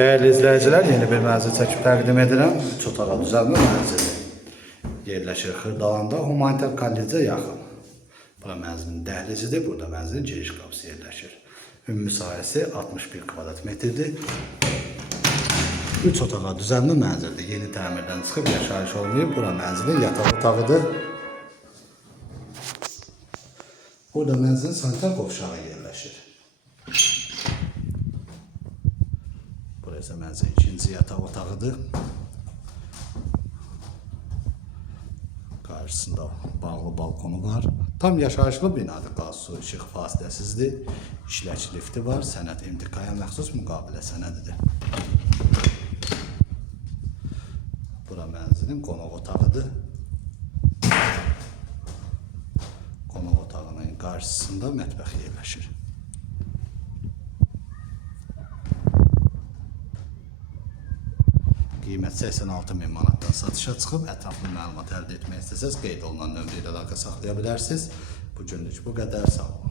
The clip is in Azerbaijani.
Değerli izleyiciler, yeni bir mənzil çəkib təqdim edirəm. Üç otağa düzəlmə mənzili. Yerləşir Xırdalanda, humanitar kollecə yaxın. Bura mənzilin dəhlizidir, burada mənzilin giriş qapısı yerləşir. Ümumi sahəsi 61 kvadrat metrdir. Üç otağa düzəlmə mənzildir. Yeni təmirdən çıxıb yaşayış olmayıb. Bura mənzilin yataq otağıdır. Burada mənzilin sanitar qovşağı yerləşir. Burası mənzilin ikinci yataq otağıdır. Karşısında bağlı balkonu var. Tam yaşayışlı binadır. Qaz, su, işıq fasiləsizdir. İşləç lifti var. Sənəd imtikaya məxsus müqavilə sənədidir. Bura mənzilin qonaq otağıdır. Qonaq otağının qarşısında mətbəx yerləşir. Qiymət 86.000 manatdan satışa çıxıb. Ətraflı məlumat əldə etmək istəsəz qeyd olunan nömrə ilə əlaqə saxlaya bilərsiniz. Bu günlük bu qədər. Sağ olun.